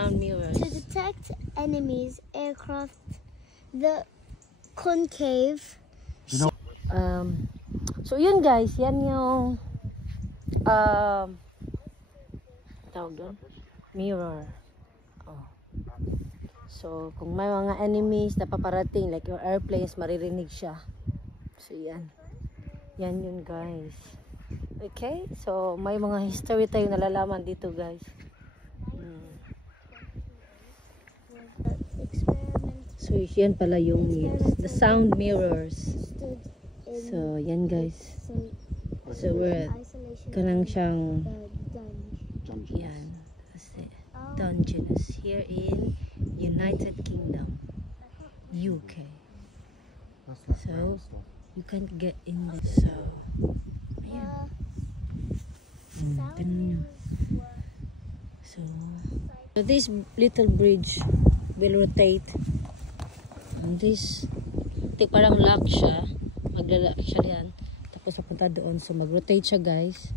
sound mirrors. To detect enemies, aircraft, the concave. So yun guys, yan yung tawag doon? Mirror. Oh. So kung may mga enemies na paparating like your airplanes, maririnig siya. So yan. Yan yun guys. Okay? So may mga history tayo nalalaman dito guys. So yan pala yung the sound mirrors. So yan guys. So we're kanang siyang yan. Dungeons here in United Kingdom, UK. So you can't get in there. So ayan. So this little bridge will rotate. And this parang lock siya. Maglalak siya yan. Tapos papunta doon. So mag-rotate siya guys.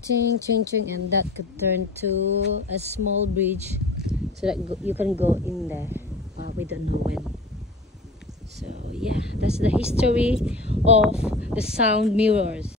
Ching, ching, ching. And that could turn to a small bridge. So that you can go in there. We don't know when. So yeah, that's the history of the sound mirrors.